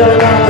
Krishna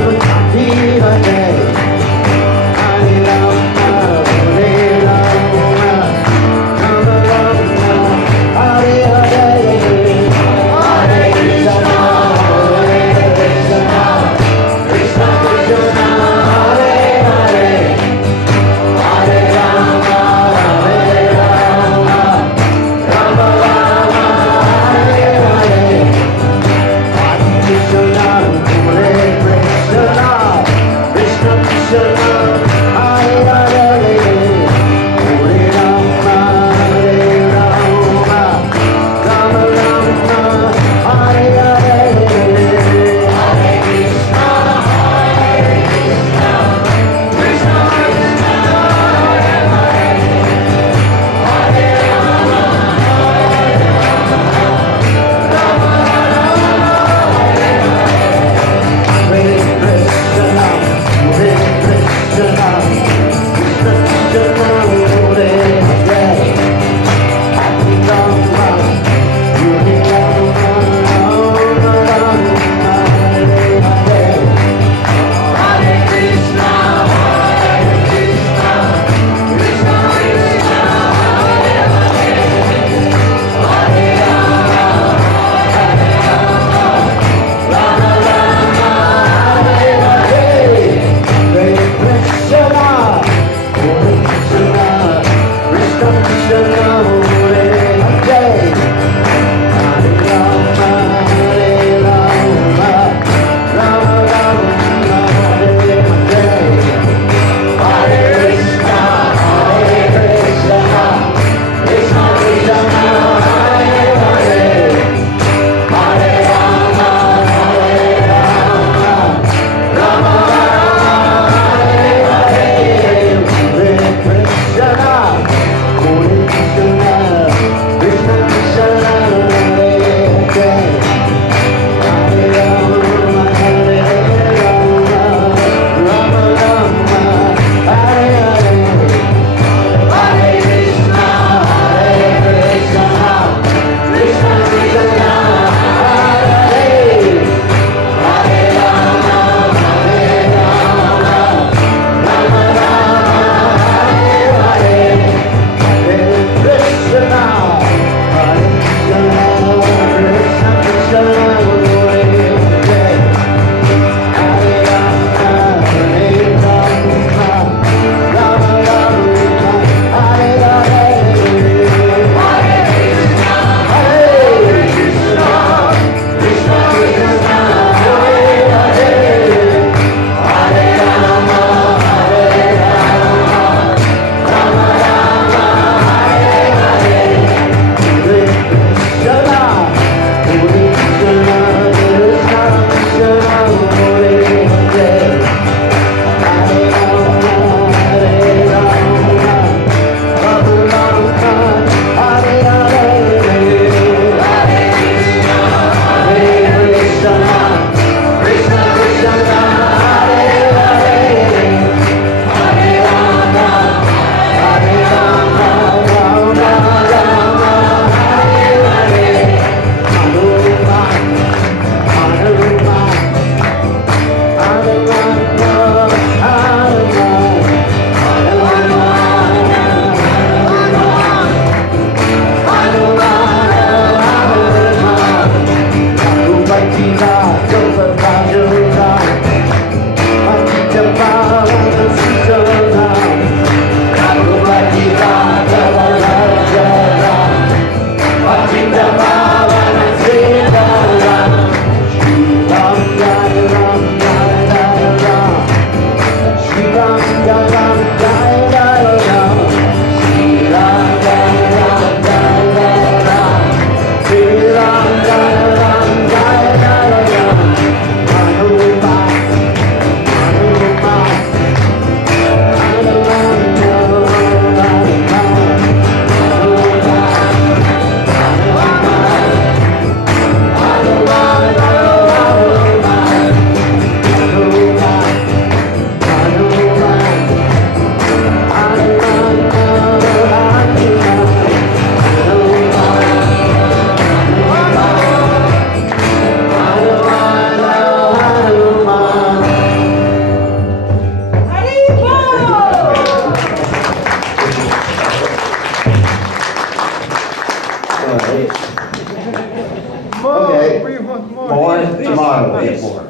Okay. We want more. More tomorrow, we have more.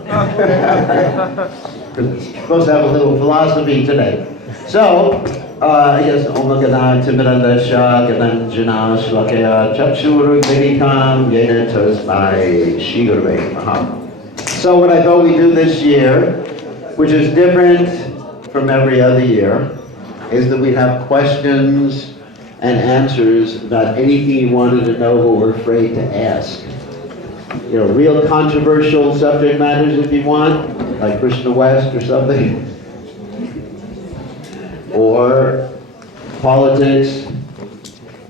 We're supposed to have a little philosophy today. So, I guess, Om Gana Timirandasha Gananjana Shlakaya Chakshuru Vidikam Yena Tosmai Shigurve Maha. So what I thought we'd do this year, which is different from every other year, is that we have questions and answers about anything you wanted to know but were afraid to ask. You know, real controversial subject matters if you want, like Krishna West or something. Or politics,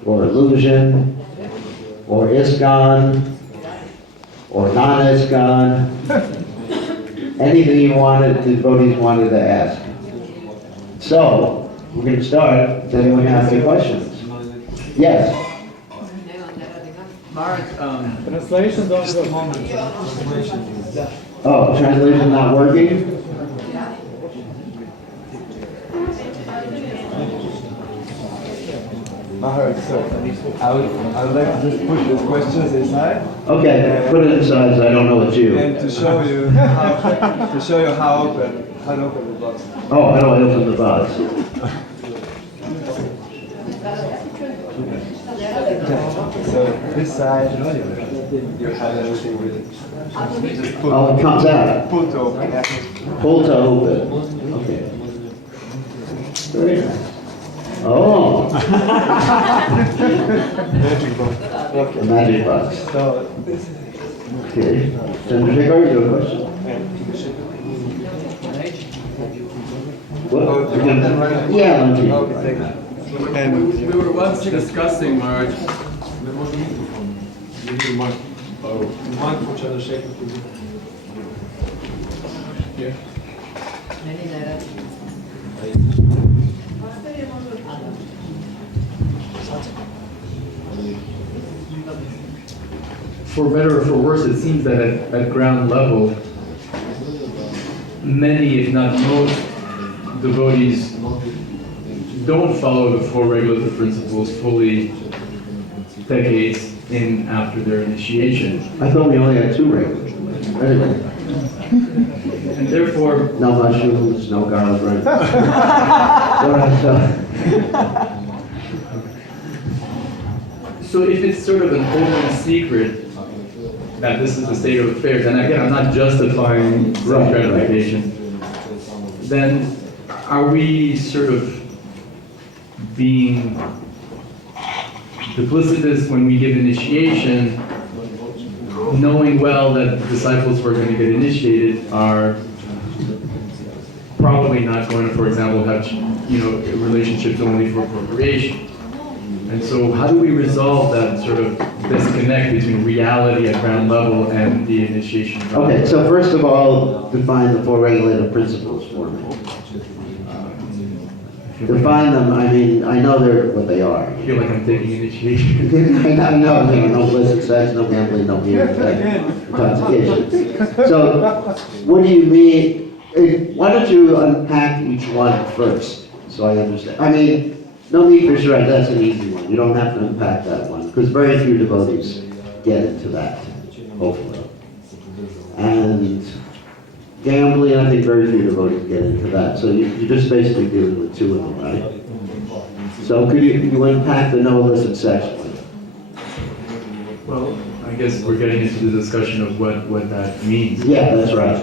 or illusion, or ISKCON, or non-ISKCON. Anything you wanted, the devotees wanted to ask. So, we're going to start. Does anyone have any questions? Yes? Maharaj, Translation don't just a work. moment. Translation. Oh, translation not working? Maharaj, sir, I would like to just push these questions inside. Okay, put it inside so I don't know it's you. And to show you how to open the box. Oh, how do I open the box? So this side, you have everything with it. Just pull, Oh, it comes out. pull to open. Yeah. Pull to open. Okay. Very nice. Oh, Magic box. the Okay. magic box. So this is Okay. Chandrasekhar, your question? What? Oh, you want them right now? Yeah, let me. Okay, thank you. And We were once discussing, Maharaj. one for Chandrasekhar, please. Here. For better or for worse, it seems that at ground level, many, if not most, devotees don't follow the four regulative principles fully decades in after their initiation. I thought we only had two regulars. Anyway, And therefore, no mushrooms, no garlic bread. All right, so if it's sort of an open secret that this is the state of affairs, and again, I'm not justifying self-gratification, then are we sort of being duplicitous when we give initiation, knowing well that the disciples who are going to get initiated are probably not going to, for example, have relationships only for procreation. And so how do we resolve that sort of disconnect between reality at ground level and the initiation? Okay, so first of all, define the four regulative principles for me. Define them, I mean, I know they're what they are. I feel like I'm taking initiation. I know, no illicit sex, no gambling, no beer, intoxication. So, what do you mean? Why don't you unpack each one first, so I understand? I mean, no need for sure, that's an easy one. You don't have to unpack that one, because very few devotees get into that, hopefully. And gambling, I think very few devotees get into that. So you're just basically dealing with two of them, right? So could you unpack the no illicit sex one? Well, I guess we're getting into the discussion of what that means. Yeah, that's right.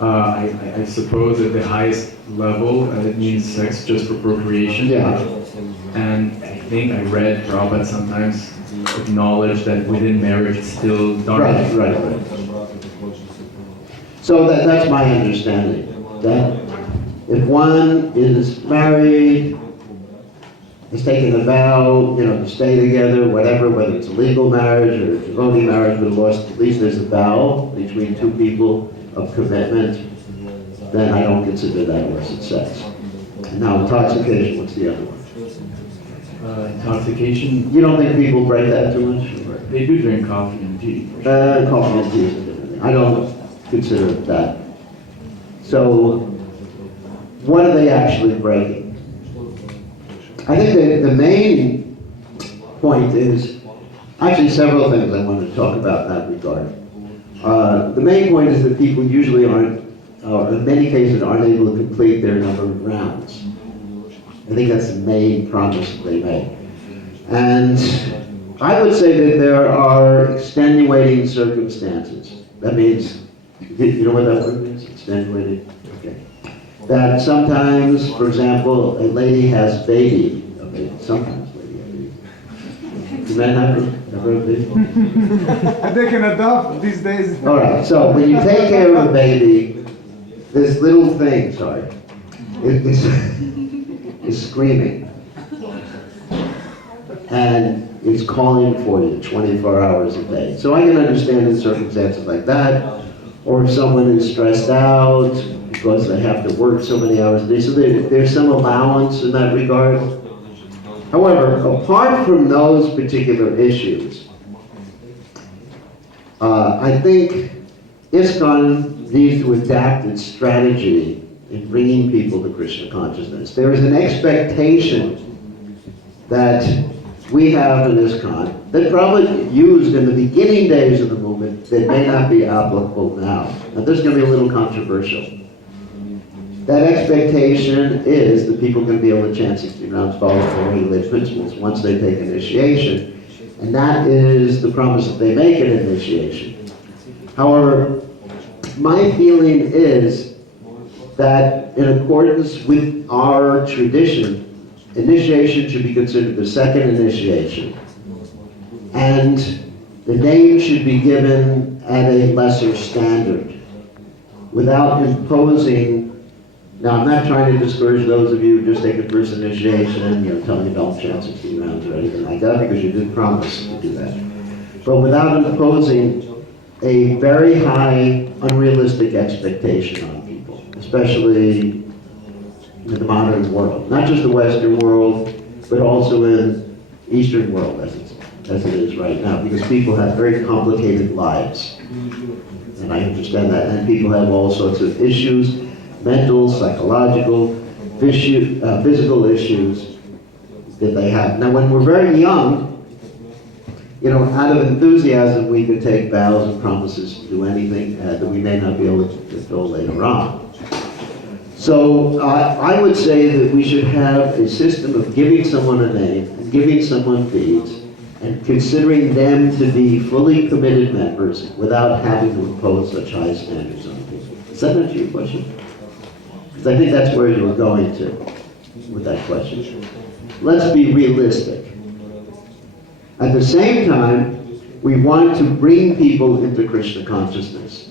I suppose at the highest level, it means sex just for procreation. Yeah. And I think I read Prabhupada sometimes acknowledge that within marriage it's still dharma. Right. So that's my understanding. That if one is married, has taken a vow, to stay together, whatever, whether it's a legal marriage or devotee marriage, but at least there's a vow between two people of commitment, then I don't consider that illicit sex. Now, intoxication, what's the other one? Intoxication, You don't think people break that too much? they do drink coffee and tea. Coffee and tea is a different thing. I don't consider that. So, what are they actually breaking? I think the main point is Actually, several things I wanted to talk about in that regard. The main point is that people usually aren't, or in many cases, aren't able to complete their number of rounds. I think that's the main promise that they make. And I would say that there are extenuating circumstances. That means, you know what that word means? Extenuating? Okay. That sometimes, for example, a lady has a baby. Sometimes a lady has a baby. Do men have a baby? They can adopt these days. All right, so when you take care of a baby, this little thing, sorry, is screaming. And it's calling for you 24 hours a day. So I can understand in circumstances like that, or if someone is stressed out because they have to work so many hours a day. So there's some allowance in that regard. However, apart from those particular issues, I think ISKCON needs to adapt its strategy in bringing people to Krishna consciousness. There is an expectation that we have in ISKCON that probably used in the beginning days of the movement that may not be applicable now. Now this is going to be a little controversial. That expectation is that people can be able to chant 60 rounds, follow the lay principles once they take initiation. And that is the promise that they make at initiation. However, my feeling is that in accordance with our tradition, initiation should be considered the second initiation. And the name should be given at a lesser standard without imposing. Now, I'm not trying to discourage those of you who just take a first initiation, telling you don't chant 16 rounds or anything like that, because you did promise to do that. But without imposing a very high, unrealistic expectation on people, especially in the modern world. Not just the Western world, but also in Eastern world, as it is right now, because people have very complicated lives. And I understand that. And people have all sorts of issues, mental, psychological, physical issues that they have. Now, when we're very young, out of enthusiasm, we could take vows and promises to do anything that we may not be able to fulfill later on. So I would say that we should have a system of giving someone a name, and giving someone fees, and considering them to be fully committed members without having to impose such high standards on people. Does that answer your question? Because I think that's where you were going to with that question. Let's be realistic. At the same time, we want to bring people into Krishna consciousness.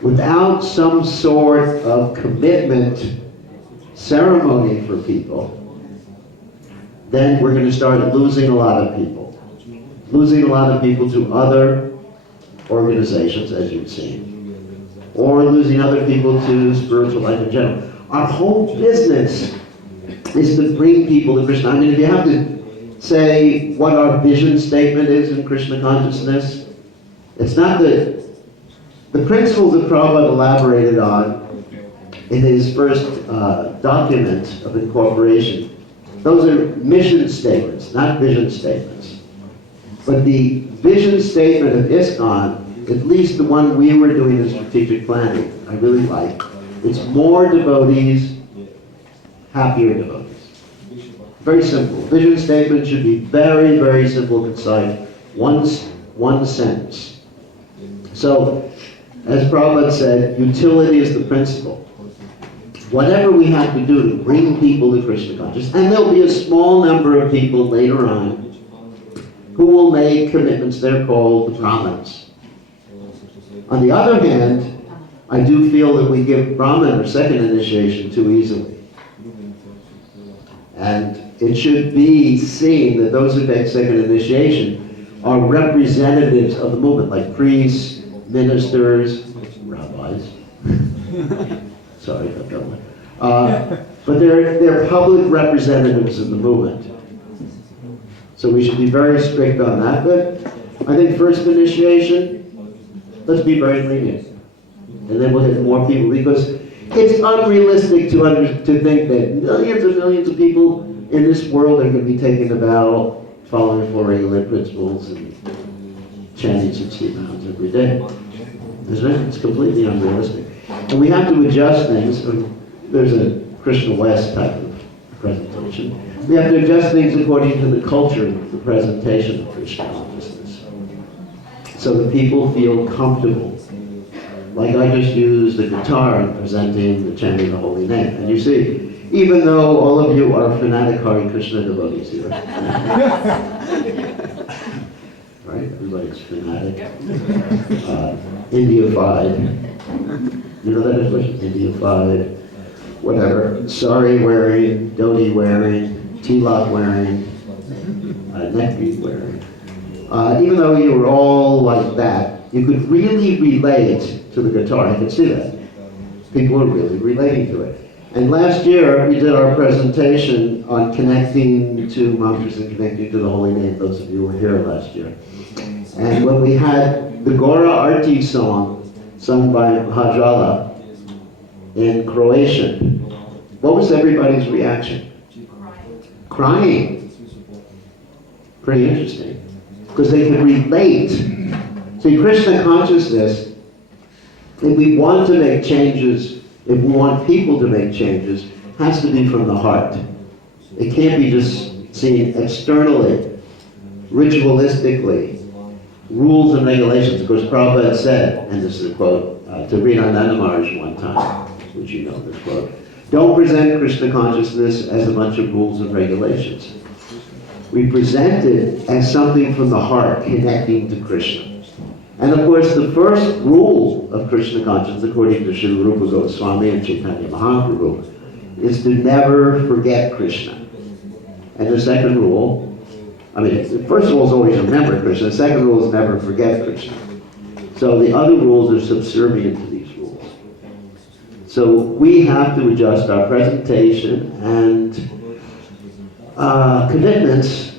Without some sort of commitment ceremony for people, then we're going to start losing a lot of people. Losing a lot of people to other organizations, as you've seen. Or losing other people to spiritual life in general. Our whole business is to bring people to Krishna. I mean, if you have to say what our vision statement is in Krishna consciousness, it's not the principles that Prabhupada elaborated on in his first document of incorporation. Those are mission statements, not vision statements. But the vision statement of ISKCON, at least the one we were doing in strategic planning, I really like. It's more devotees, happier devotees. Very simple. Vision statement should be very, very simple, concise. One sentence. So, as Prabhupada said, utility is the principle. Whatever we have to do to bring people to Krishna consciousness, and there'll be a small number of people later on who will make commitments. They're called Brahmins. On the other hand, I do feel that we give Brahmin or second initiation too easily. And it should be seen that those who take second initiation are representatives of the movement, like priests, ministers, rabbis. Sorry about that one. But they're public representatives of the movement. So we should be very strict on that. But I think first initiation, let's be very lenient. And then we'll hit more people, because it's unrealistic to think that millions and millions of people in this world are going to be taking a vow following 4 regular principles and chanting 60 rounds every day. Isn't it? It's completely unrealistic. And we have to adjust things. There's a Krishna West type of presentation. We have to adjust things according to the culture of the presentation of Krishna consciousness, so that people feel comfortable. Like I just used the guitar in presenting the chanting the holy name. And you see, even though all of you are fanatic Hare Krishna devotees here, right? Everybody's fanatic. Indiafied. You know that expression? Indiafied. Whatever. Sari wearing, dhoti wearing, tilak wearing, neck bead wearing. Even though you were all like that, you could really relate to the guitar. I could see that. People are really relating to it. And last year, we did our presentation on connecting to mantras and connecting to the holy name, those of you who were here last year. And when we had the Gora Arti song, sung by Hajrala in Croatian, what was everybody's reaction? Crying. Pretty interesting. Because they could relate. See, Krishna consciousness, if we want to make changes, if we want people to make changes, has to be from the heart. It can't be just seen externally, ritualistically, rules and regulations. Of course, Prabhupada said, and this is a quote, to Srinivasa Maharaj one time, which you know this quote, don't present Krishna consciousness as a bunch of rules and regulations. We present it as something from the heart, connecting to Krishna. And of course, the first rule of Krishna consciousness, according to Srila Rupa Goswami and Chaitanya Mahaprabhu, is to never forget Krishna. And the second rule, the first rule is always remember Krishna. The second rule is never forget Krishna. So the other rules are subservient to these rules. So we have to adjust our presentation and commitments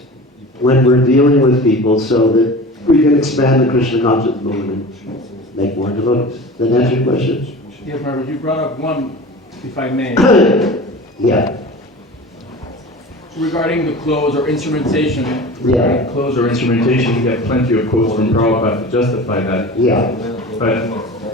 when we're dealing with people so that we can expand the Krishna consciousness movement and make more devotees. Does that answer your question? Yes, Maharaj, you brought up one, if I may. Yeah. Regarding the clothes or instrumentation. Yeah. Clothes or instrumentation, you get plenty of quotes from Prabhupada to justify that. Yeah. But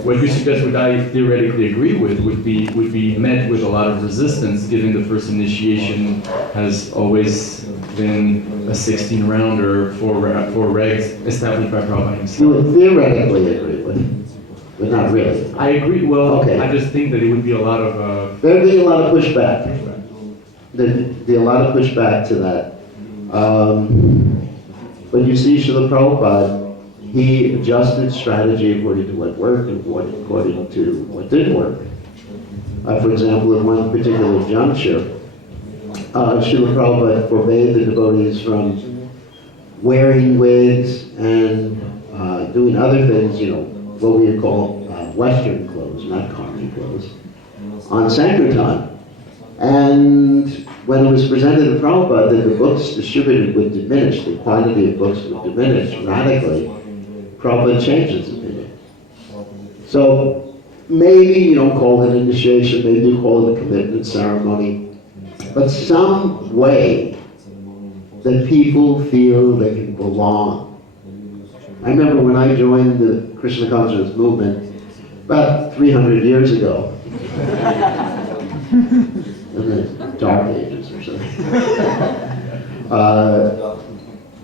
what you suggest, what I theoretically agree with, would be met with a lot of resistance, given the first initiation has always been a 16-rounder, four regs established by Prabhupada himself. You would theoretically agree with, but not really. I agree. Well, Okay. I just think that it would be a lot of. There'd be a lot of pushback. There'd be a lot of pushback to that. But you see, Srila Prabhupada, he adjusted strategy according to what worked and according to what didn't work. For example, at one particular juncture, Srila Prabhupada forbade the devotees from wearing wigs and doing other things, what we would call Western clothes, not Karni clothes, on Sankirtan. And when it was presented to Prabhupada that the books distributed would diminish, the quantity of books would diminish radically, Prabhupada changed his opinion. So maybe you don't call it initiation, maybe you call it a commitment ceremony, but some way that people feel they can belong. I remember when I joined the Krishna consciousness movement about 300 years ago, in the Dark Ages or something.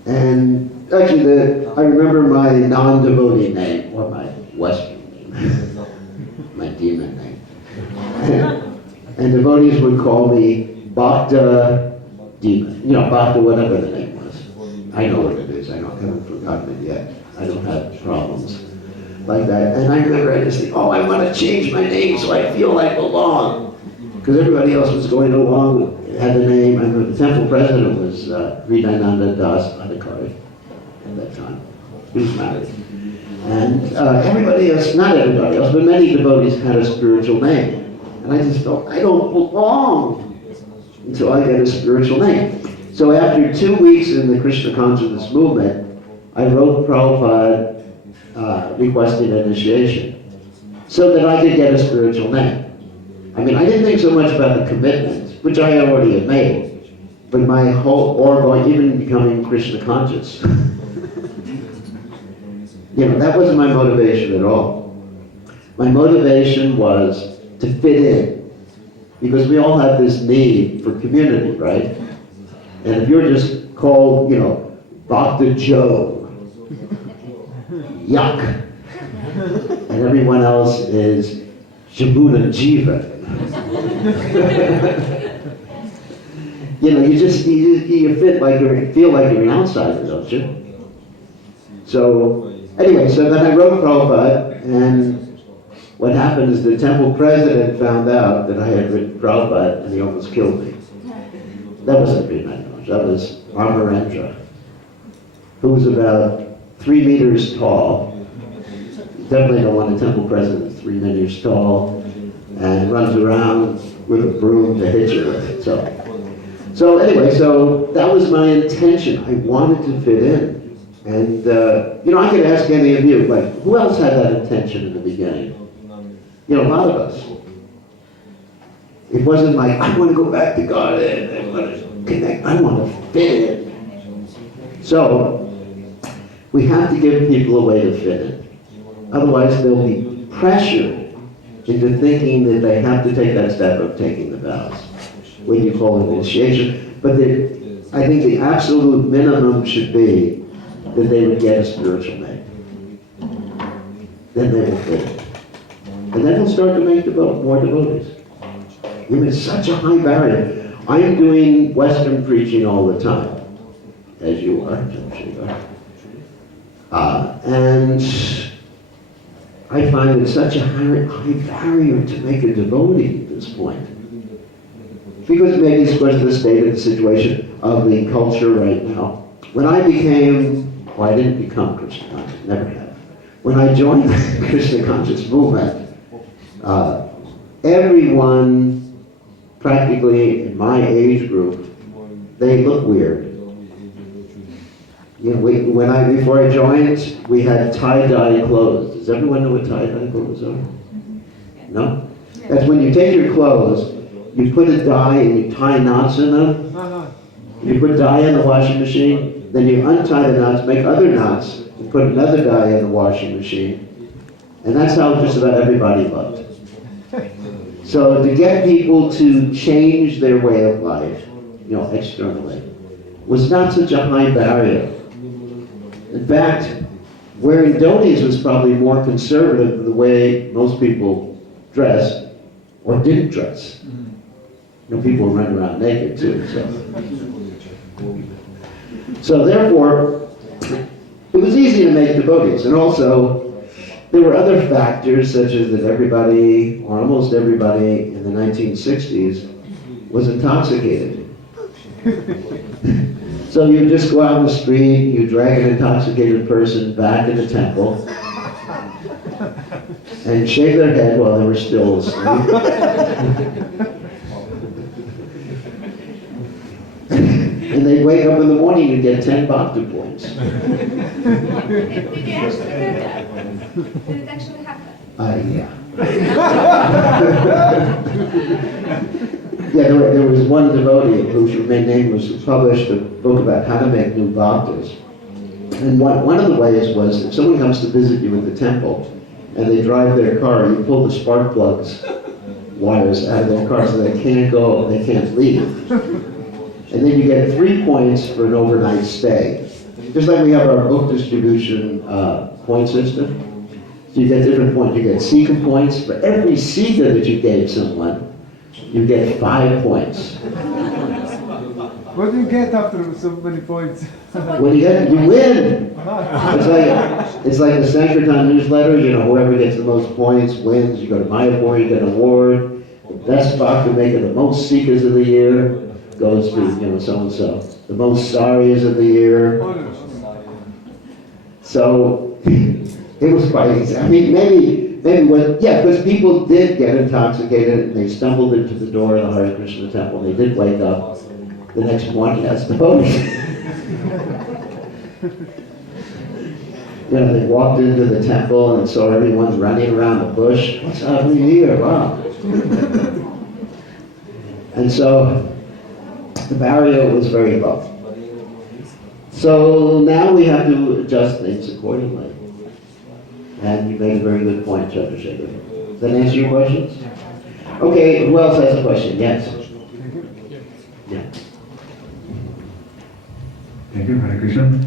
And actually, I remember my non-devotee name, or my Western name, my demon name. And devotees would call me Bhakta Demon, Bhakta whatever the name was. I know what it is, I haven't forgotten it yet. I don't have problems like that. And I remember I just think, I want to change my name so I feel I belong. Because everybody else was going along, had the name, and the temple president was Hridayananda Das Adhikari at that time. He was married. And everybody else, not everybody else, but many devotees had a spiritual name. And I just felt, I don't belong until I get a spiritual name. So after 2 weeks in the Krishna consciousness movement, I wrote Prabhupada requesting initiation so that I could get a spiritual name. I didn't think so much about the commitment, which I already had made, But my whole, or going, even becoming Krishna conscious. You know, that wasn't my motivation at all. My motivation was to fit in. Because we all have this need for community, right? And if you're just called, you know, Dr. Joe, yuck. And everyone else is Jabuna Jiva. You know, you fit like feel like you're an outsider, don't you? So, anyway, so then I wrote Prabhupada, and what happened is the temple president found out that I had written Prabhupada, and he almost killed me. That wasn't Sri Maharaj, that was Amarendra, who was about 3 meters tall. Definitely don't want a temple president 3 meters tall, and runs around with a broom to hit you with. So anyway, so that was my intention. I wanted to fit in. And, you know, I could ask any of you, like, who else had that intention in the beginning? You know, a lot of us. It wasn't like, I want to go back to God and I want to connect. I want to fit in. So, we have to give people a way to fit in. Otherwise, they'll be pressured into thinking that they have to take that step of taking the vows, when you call it initiation. But I think the absolute minimum should be that they would get a spiritual mate. Then they will fit in. And then we'll start to make more devotees. I mean, it's such a high barrier. I'm doing Western preaching all the time, as you are, I'm sure you are. And I find it's such a high barrier to make a devotee at this point. Because maybe it's because of the state of the situation of the culture right now. When I became, well, I didn't become Krishna conscious, never have. When I joined the Krishna conscious movement, everyone practically in my age group, they look weird. You know, before I joined, we had tie-dye clothes. Does everyone know what tie-dye clothes are? No? That's when you take your clothes, you put a dye and you tie knots in them. You put dye in the washing machine, then you untie the knots, make other knots, and put another dye in the washing machine. And that's how just about everybody looked. So to get people to change their way of life, you know, externally, was not such a high barrier. In fact, wearing dhotis was probably more conservative than the way most people dressed or didn't dress. You know, people run around naked too. So therefore, it was easy to make devotees. And also, there were other factors, such as that everybody, or almost everybody, in the 1960s was intoxicated. So you just go out on the street, you drag an intoxicated person back in the temple, and shave their head while they were still asleep. And they'd wake up in the morning and get 10 bhakti points. Did you actually do that? Did it actually happen? Yeah. Yeah, there was one devotee whose name was published a book about how to make new bhaktas. And one of the ways was, if someone comes to visit you at the temple and they drive their car, you pull the spark plugs wires out of their car so they can't go, they can't leave. And then you get 3 points for an overnight stay. Just like we have our book distribution point system. So you get different points. You get Sika points. For every Sika that you gave someone, you get 5 points. What do you get after so many points? What do you get? You win! It's like the Sankirtan newsletter, you know, whoever gets the most points wins. You go to Mayapur, you get an award. The best bhakta maker, the most Sikas of the year, goes to, you know, so-and-so. The most saris of the year. So, it was quite easy. I mean, maybe because people did get intoxicated and they stumbled into the door of the Hare Krishna temple. They did wake up the next morning as devotees. You know, they walked into the temple and saw everyone running around the bush. What's happening here? Wow. And so, The barrier was very low. So now we have to adjust things accordingly. And you made a very good point, Chandrasekhar. Does that answer your questions? Okay, who else has a question? Yes? Yeah. Thank you, Hare Krishna.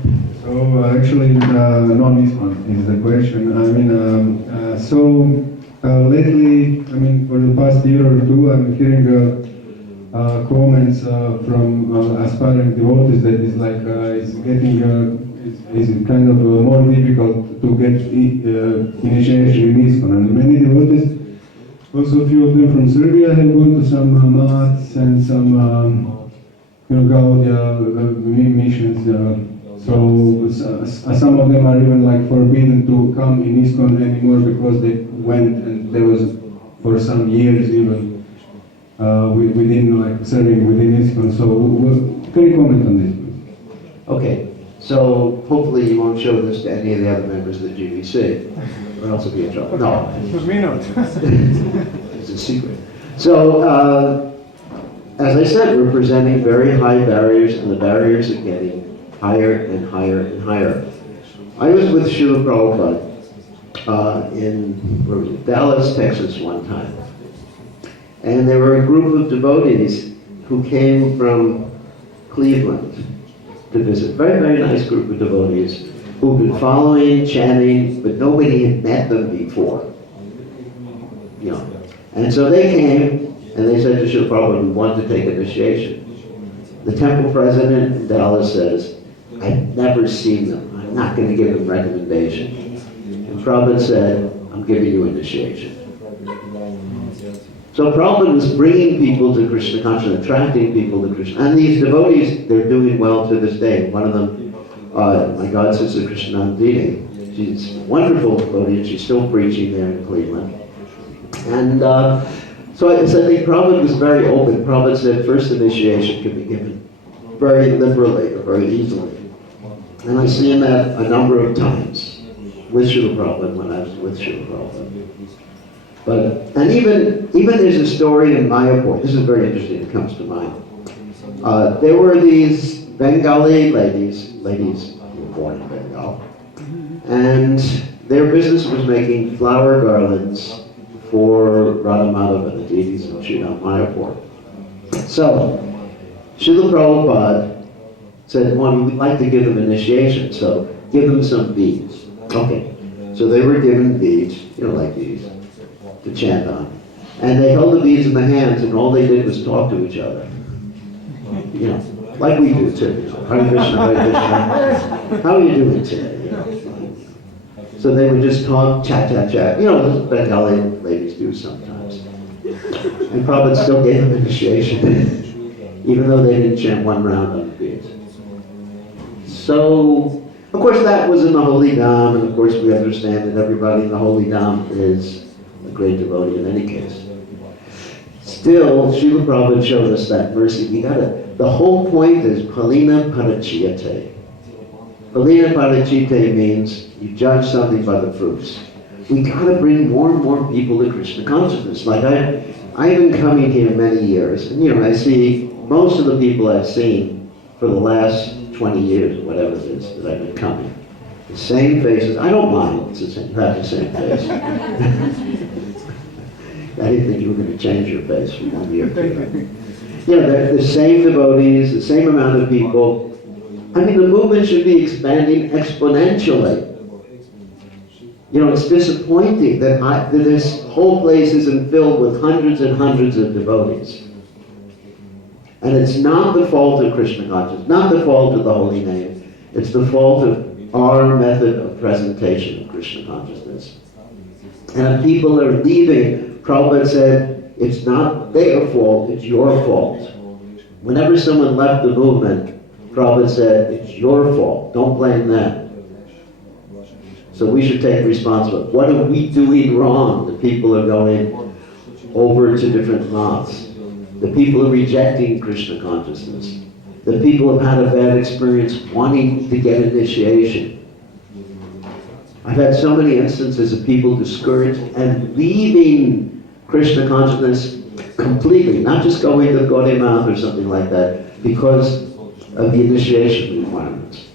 So actually, non this one is the question. I mean, lately, I mean, for the past year or two, I'm hearing comments from aspiring devotees that is like it's getting is kind of more difficult to get initiation in ISKCON. And many devotees, also a few of them from Serbia, have gone to some mats and some Gaudiya missions. Some of them are even like forbidden to come in ISKCON anymore because they went and there was for some years even within like serving within ISKCON. So can you comment on this, please? Okay, so hopefully you won't show this to any of the other members of the GBC, or else you'll be in trouble. No. Me not. It's a secret. So, as I said, we're presenting very high barriers, and the barriers are getting higher and higher and higher. I was with Srila Prabhupada in where was it? Dallas, Texas one time. And there were a group of devotees who came from Cleveland to visit. Very, very nice group of devotees who've been following, chanting, but nobody had met them before. You know. And so they came and they said to Srila Prabhupada, we want to take initiation. The temple president in Dallas says, I've never seen them. I'm not going to give them recommendation. And Prabhupada said, I'm giving you initiation. So Prabhupada was bringing people to Krishna consciousness, attracting people to Krishna. And these devotees, they're doing well to this day. One of them, my god sister Krishna Nandini, she's a wonderful devotee, and she's still preaching there in Cleveland. And so I think Prabhupada was very open. Prabhupada said first initiation can be given very liberally or very easily. And I've seen that a number of times with Srila Prabhupada when I was with Srila Prabhupada. But, and even there's a story in Mayapur, this is very interesting, it comes to mind. There were these Bengali ladies who were born in Bengal, and their business was making flower garlands for Radha Madhava, the deities of Srila Mayapur. So, Srila Prabhupada said, well, we'd like to give them initiation, so give them some beads. Okay, so they were given beads, you know, like these, to chant on. And they held the beads in the hands, and all they did was talk to each other. You know, like we do too. You know, Hare Krishna, Hare Krishna. How are you doing today? You know? So they would just talk, chat. You know, the Bengali ladies do sometimes. And Prabhupada still gave them initiation, even though they didn't chant one round on the beads. So, of course, that was in the Holy Dham, and of course we understand that everybody in the Holy Dham is a great devotee in any case. Still, Srila Prabhupada showed us that mercy. The whole point is Palina Parachiyate. Palina Parachiyate means you judge something by the fruits. We gotta bring more and more people to Krishna consciousness. Like I've been coming here many years, and you know, I see most of the people I've seen for the last 20 years, or whatever it is that I've been coming. The same faces. I don't mind. It's the same, have the same face. I didn't think you were going to change your face from 1 year to another. You know, they're the same devotees, the same amount of people. I mean, the movement should be expanding exponentially. You know, it's disappointing that this whole place isn't filled with hundreds and hundreds of devotees. And it's not the fault of Krishna consciousness, not the fault of the holy name. It's the fault of our method of presentation of Krishna consciousness. And if people are leaving, Prabhupada said, it's not their fault, it's your fault. Whenever someone left the movement, Prabhupada said, it's your fault, don't blame them. So we should take responsibility. What are we doing wrong? The people are going over to different maths. The people are rejecting Krishna consciousness. The people have had a bad experience wanting to get initiation. I've had so many instances of people discouraged and leaving Krishna consciousness completely, not just going to Gaudiya Math or something like that, because of the initiation requirements.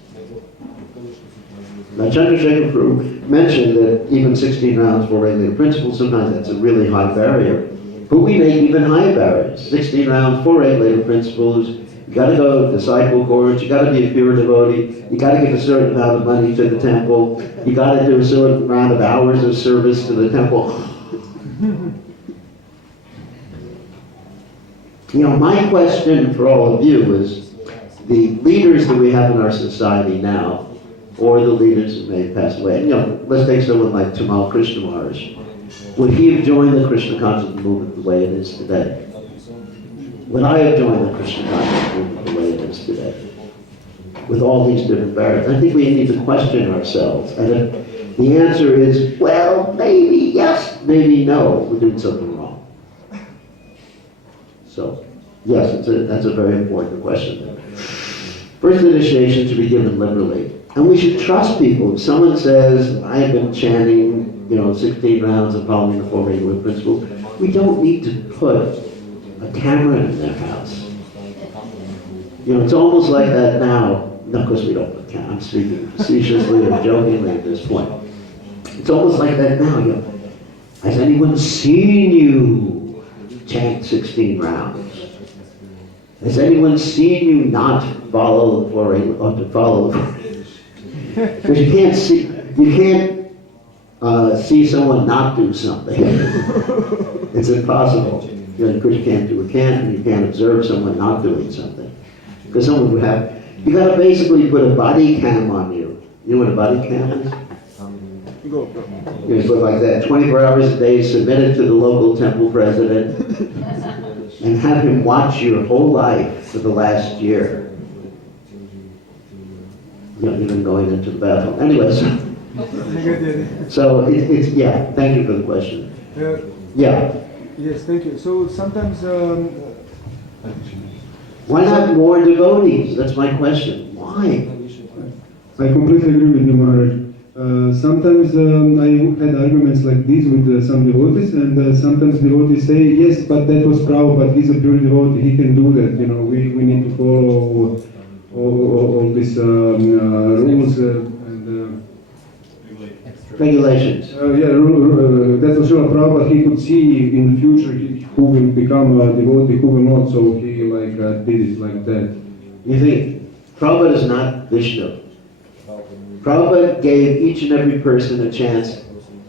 Now, Chandrasekhar Prabhu mentioned that even 16 rounds for regular principles, sometimes that's a really high barrier. But we make even higher barriers. 16 rounds for regulated principles. You got to go to disciple course. You got to be a pure devotee. You got to give a certain amount of money to the temple. You got to do a certain amount of hours of service to the temple. You know, my question for all of you is, the leaders that we have in our society now, or the leaders who may have passed away, you know, let's take someone like Tamal Krishna Maharaj. Would he have joined the Krishna consciousness movement the way it is today? Would I have joined the Krishna consciousness movement the way it is today? With all these different barriers. I think we need to question ourselves. And if the answer is, well, maybe yes, maybe no, we're doing something wrong. So, yes, that's a very important question. First initiation should be given liberally. And we should trust people. If someone says, I have been chanting, you know, 16 rounds and following the 4 regular principles, we don't need to put a camera in their house. You know, it's almost like that now. No, of course we don't put cameras. I'm speaking facetiously or jokingly at this point. It's almost like that now. You know, has anyone seen you chant 16 rounds? Has anyone seen you not follow the 4 regular, or to follow the because you can't see someone not do something. It's impossible. You know, because you can't do a can't, and you can't observe someone not doing something. Because someone would have, you got to basically put a body cam on you. You know what a body cam is? You put like that, 24 hours a day, submit it to the local temple president, and have him watch your whole life for the last year. Not even going into the bathroom. Anyway, so it's yeah. Thank you for the question. Yeah. Yes, thank you. So sometimes. Why not more devotees? That's my question. Why? I completely agree with you, Maharaj. Sometimes I had arguments like these with some devotees, and sometimes devotees say, yes, but that was Prabhupada, he's a pure devotee, he can do that. You know, we need to follow all these rules and regulations. That was sure Prabhupada, he could see in the future who will become a devotee, who will not, so he did it like that. You think Prabhupada is not Vishnu. Prabhupada gave each and every person a chance,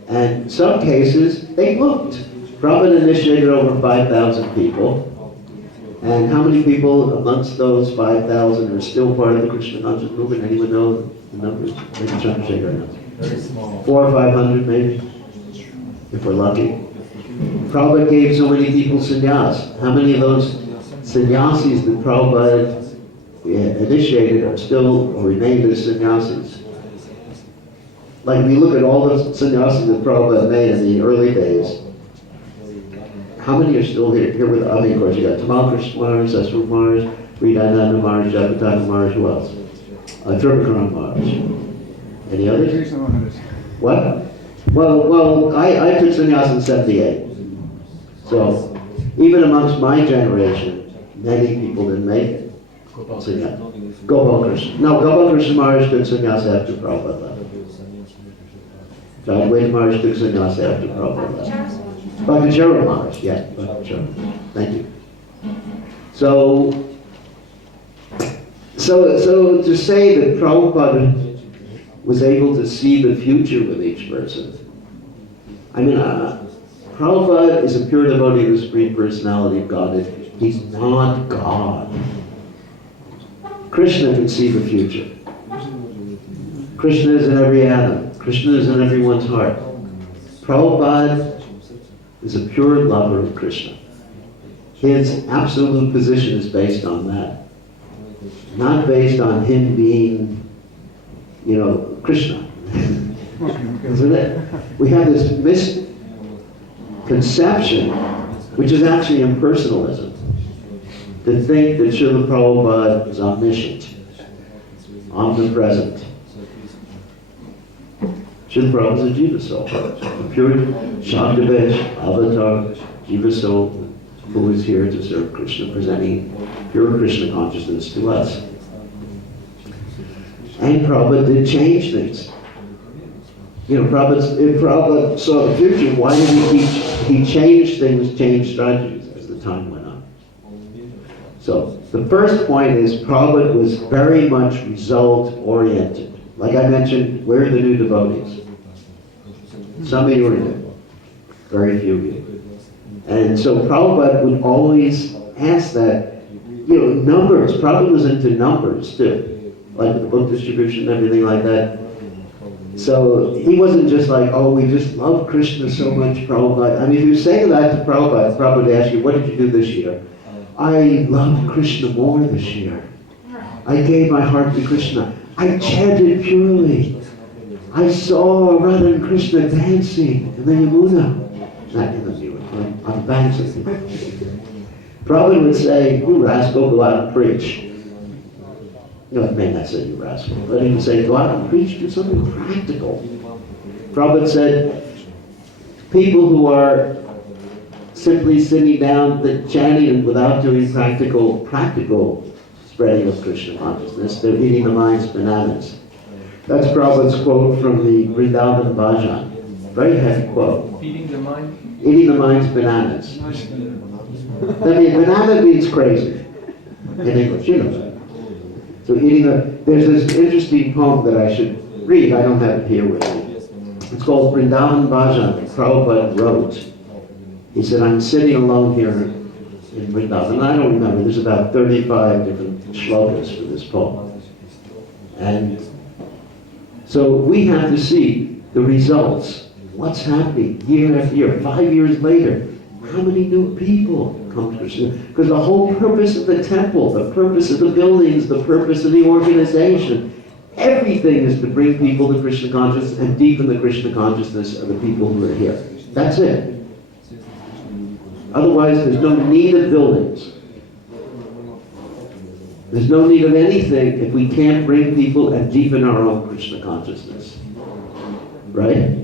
and in some cases they looked. Prabhupada initiated over 5,000 people. And how many people amongst those 5,000 are still part of the Krishna conscious movement? Anyone know the numbers? Maybe Chandrasekhar knows. Very small. 400 or 500 maybe, if we're lucky. Prabhupada gave so many people sannyas. How many of those sannyasis that Prabhupada initiated are still or remained as sannyasis? Like if you look at all the sannyasis that Prabhupada made in the early days, how many are still here with, I mean, of course, you got Tamal Krishna Maharaj, Saswar Maharaj, Ridananda Maharaj, Jagatana Maharaj, who else? Tripakaran Maharaj. Any others? What? Well, I took sannyas in 78. So, even amongst my generation, many people didn't make it. Sannyas. Gopal Krishna. No, Gopal Krishna Maharaj took sannyas after Prabhupada left. Jagwade Maharaj took sannyas after Prabhupada left. Bhaktacharya Maharaj, yeah, Bhaktacharya. Thank you. So to say that Prabhupada was able to see the future with each person, I mean, Prabhupada is a pure devotee of the Supreme Personality of Godhead. He's not God. Krishna can see the future. Krishna is in every atom. Krishna is in everyone's heart. Prabhupada is a pure lover of Krishna. His absolute position is based on that. Not based on him being, you know, Krishna. Isn't it? We have this misconception, which is actually impersonalism, to think that Srila Prabhupada is omniscient, omnipresent. Srila Prabhupada is a Jiva soul, a pure Shantavesh, avatar, Jiva soul. who is here to serve Krishna, presenting pure Krishna consciousness to us. And Prabhupada did change things. You know, if Prabhupada saw the future, why did he changed things, changed strategies as the time went on? So the first point is Prabhupada was very much result-oriented. Like I mentioned, where are the new devotees? Some of you are new, very few of you. And so Prabhupada would always ask that, you know, numbers. Prabhupada was into numbers too, like the book distribution and everything like that. So he wasn't just like, oh, we just love Krishna so much, Prabhupada. I mean, if you say that to Prabhupada, Prabhupada would ask you, what did you do this year? I loved Krishna more this year. I gave my heart to Krishna. I chanted purely. I saw Radha and Krishna dancing in the Yamuna. Not in the Yamuna, on the banks of the Yamuna. Prabhupada would say, you rascal, go out and preach. No, it may not say you rascal, but he would say, go out and preach, do something practical. Prabhupada said, people who are simply sitting down, chanting without doing practical spreading of Krishna consciousness, they're eating the mind's bananas. That's Prabhupada's quote from the Vrindavan Bhajan. Very heavy quote. Feeding the mind? Eating the mind's bananas. I mean, banana means crazy in English, you know that. So there's this interesting poem that I should read. I don't have it here with me. It's called Vrindavan Bhajan that Prabhupada wrote. He said, I'm sitting alone here in Vrindavan. And I don't remember, there's about 35 different shlokas for this poem. And so we have to see the results. What's happening year after year, 5 years later? How many new people come to Krishna? Because the whole purpose of the temple, the purpose of the buildings, the purpose of the organization, everything is to bring people to Krishna consciousness and deepen the Krishna consciousness of the people who are here. That's it. Otherwise, there's no need of buildings. There's no need of anything if we can't bring people and deepen our own Krishna consciousness. Right?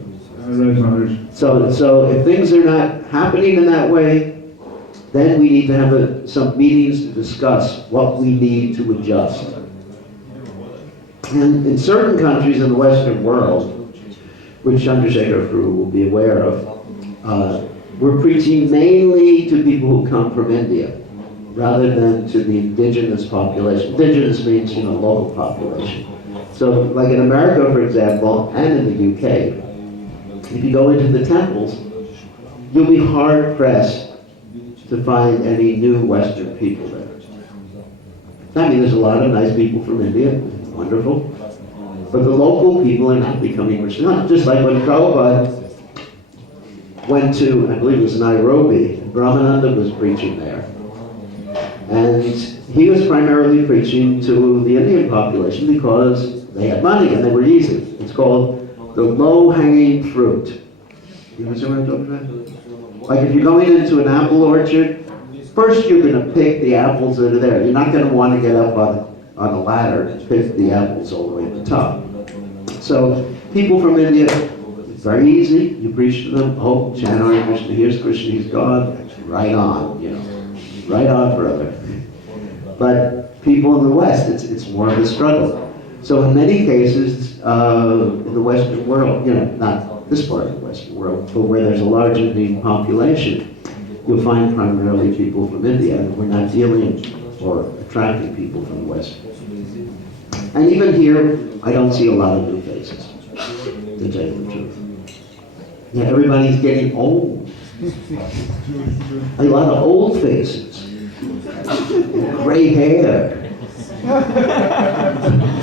So if things are not happening in that way, then we need to have some meetings to discuss what we need to adjust. And in certain countries in the Western world, which Chandrasekhar Guru will be aware of, we're preaching mainly to people who come from India, rather than to the indigenous population. Indigenous means, local population. So, like in America, for example, and in the UK, if you go into the temples, you'll be hard-pressed to find any new Western people there. I mean, there's a lot of nice people from India, wonderful, but the local people are not becoming Krishna. Just like when Prabhupada went to, I believe it was Nairobi, Brahmananda was preaching there. And he was primarily preaching to the Indian population because they had money and they were easy. It's called the low-hanging fruit. You understand what I'm talking about? Like if you're going into an apple orchard, first you're going to pick the apples that are there. You're not going to want to get up on a ladder and pick the apples all the way at the top. So people from India, it's very easy. You preach to them, oh, chant Hare Krishna, here's Krishna, he's God, right on, right on forever. But people in the West, it's more of a struggle. So in many cases, in the Western world, not this part of the Western world, but where there's a large Indian population, you'll find primarily people from India, and we're not dealing or attracting people from the West. And even here, I don't see a lot of new faces, to tell you the truth. Yeah, everybody's getting old. A lot of old faces. Gray hair.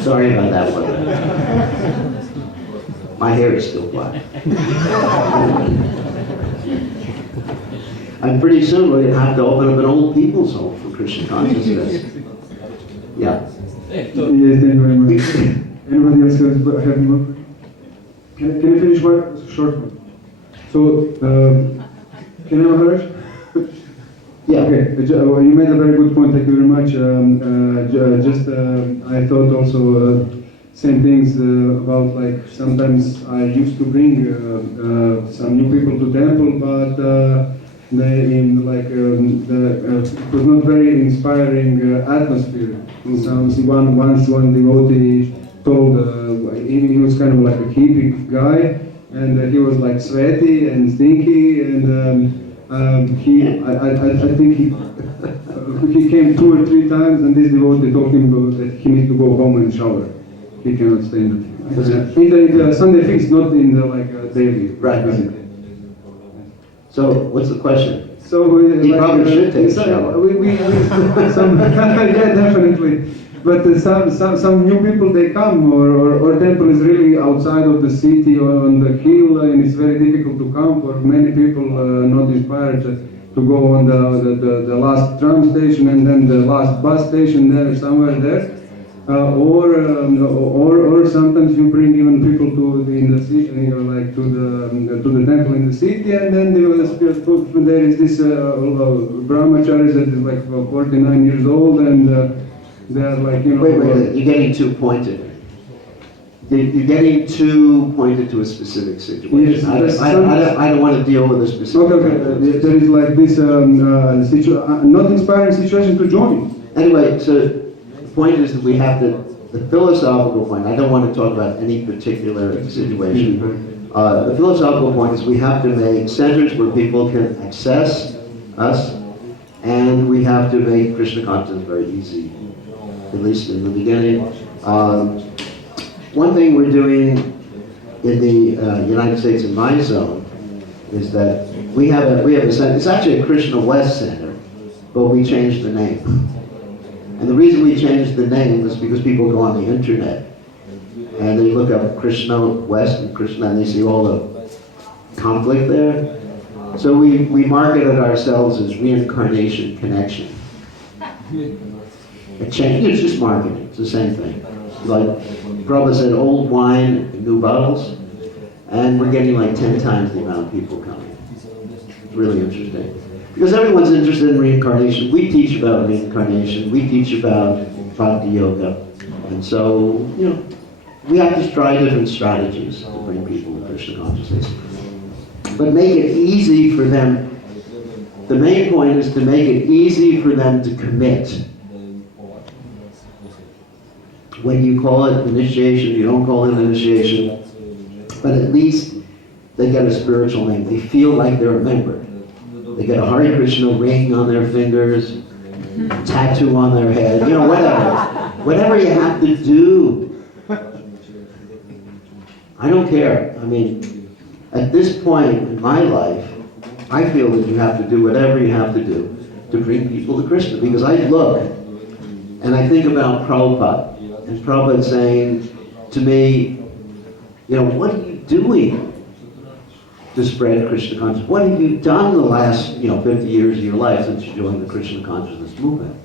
Sorry about that one. My hair is still black. And pretty soon we're going to have to open up an old people's home for Krishna consciousness. Yeah. Yes, thank you very much. Anybody else have more? Can I finish one short one? So, can I have Harsh? Yeah. Okay, you made a very good point, thank you very much. I thought also same things about like sometimes I used to bring some new people to temple, but in like it was not very inspiring atmosphere. Once one devotee told he was kind of like a hippie guy, and he was like sweaty and stinky, and I think he came 2 or 3 times, and this devotee told him that he needs to go home and shower. He cannot stay in the Sunday feast, not in the daily Right. visit. So, what's the question? So He probably should take a shower. Yeah, definitely. But some new people, they come, or temple is really outside of the city or on the hill, and it's very difficult to come for many people not inspired to go on the last tram station and then the last bus station there, somewhere there. Or sometimes you bring even people in the city, like to the temple in the city, and then there is this brahmachari that is like 49 years old, and they are like Wait, you're getting too pointed. You're getting too pointed to a specific situation. Yes, I don't want to deal with a specific. Okay. There is like this not inspiring situation to join. Anyway, so the point is that we have the philosophical point. I don't want to talk about any particular situation. The philosophical point is we have to make centers where people can access us, and we have to make Krishna consciousness very easy, at least in the beginning. One thing we're doing in the United States, in my zone, is that we have a center. It's actually a Krishna West Center, but we changed the name. And the reason we changed the name is because people go on the internet and they look up Krishna West and Krishna, and they see all the conflict there. So we marketed ourselves as Reincarnation Connection. It changed. It's just marketing. It's the same thing. Like Prabhupada said, old wine in new bottles, and we're getting like 10 times the amount of people coming. It's really interesting. Because everyone's interested in reincarnation. We teach about reincarnation. We teach about Bhakti Yoga. And so, we have to try different strategies to bring people to Krishna consciousness. But make it easy for them. The main point is to make it easy for them to commit. When you call it initiation, you don't call it initiation, but at least they get a spiritual name. They feel like they're a member. They get a Hare Krishna ring on their fingers, a tattoo on their head, whatever. Whatever you have to do. I don't care. I mean, at this point in my life, I feel that you have to do whatever you have to do to bring people to Krishna. Because I look and I think about Prabhupada, and Prabhupada saying to me, what are you doing to spread Krishna consciousness? What have you done the last 50 years of your life since you joined the Krishna consciousness movement?